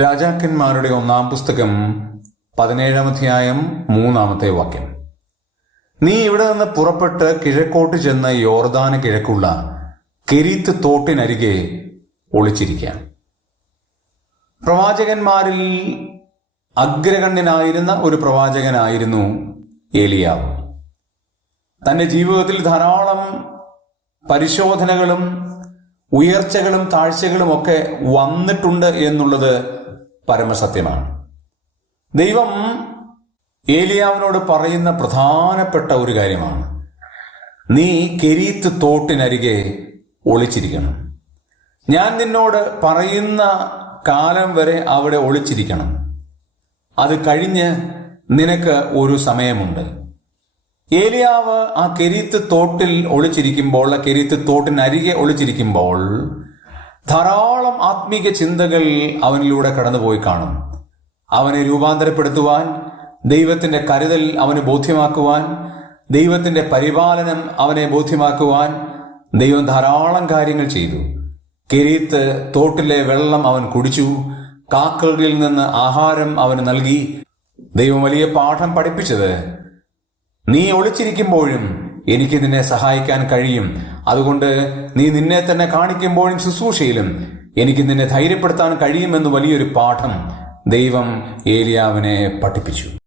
രാജാക്കന്മാരുടെ ഒന്നാം പുസ്തകം പതിനേഴാം അധ്യായം മൂന്നാമത്തെ വാക്യം. നീ ഇവിടെ നിന്ന് പുറപ്പെട്ട് കിഴക്കോട്ട് ചെന്ന് യോർദാന് കിഴക്കുള്ള കെരീത്ത് തോട്ടിനരികെ ഒളിച്ചിരിക്കാം. പ്രവാചകന്മാരിൽ അഗ്രഗണ്യനായിരുന്ന ഒരു പ്രവാചകനായിരുന്നു ഏലിയാവ്. തന്റെ ജീവിതത്തിൽ ധാരാളം പരിശോധനകളും ഉയർച്ചകളും താഴ്ചകളും ഒക്കെ വന്നിട്ടുണ്ട് എന്നുള്ളത് പരമസത്യമാണ്. ദൈവം ഏലിയാവിനോട് പറയുന്ന പ്രധാനപ്പെട്ട ഒരു കാര്യമാണ്. നീ കെരീത്ത് തോട്ടിനരികെ ഒളിച്ചിരിക്കണം. ഞാൻ നിന്നോട് പറയുന്ന കാലം വരെ അവിടെ ഒളിച്ചിരിക്കണം. അത് കഴിഞ്ഞ് നിനക്ക് ഒരു സമയമുണ്ട്. ഏലിയാവ് ആ കെരീത്ത് തോട്ടിൽ ഒളിച്ചിരിക്കുമ്പോൾ ആ കെരീത്ത് തോട്ടിനരികെ ഒളിച്ചിരിക്കുമ്പോൾ ധാരാളം ആത്മീക ചിന്തകൾ അവനിലൂടെ കടന്നുപോയി കാണും. അവനെ രൂപാന്തരപ്പെടുത്തുവാൻ ദൈവത്തിന്റെ കരുതൽ അവന് ബോധ്യമാക്കുവാൻ ദൈവത്തിന്റെ പരിപാലനം അവനെ ബോധ്യമാക്കുവാൻ ദൈവം ധാരാളം കാര്യങ്ങൾ ചെയ്തു. കിരീത്ത് തോട്ടിലെ വെള്ളം അവൻ കുടിച്ചു. കാക്കളിൽ നിന്ന് ആഹാരം അവന് നൽകി. ദൈവം വലിയ പാഠം പഠിപ്പിച്ചത്. നീ ഒളിച്ചിരിക്കുമ്പോഴും എനിക്ക് നിന്നെ സഹായിക്കാൻ കഴിയും. അതുകൊണ്ട് നീ നിന്നെ തന്നെ കാണിക്കുമ്പോഴും ശുശ്രൂഷയിലും എനിക്ക് നിന്നെ ധൈര്യപ്പെടുത്താൻ കഴിയുമെന്ന് വലിയൊരു പാഠം ദൈവം ഏലിയാവിനെ പഠിപ്പിച്ചു.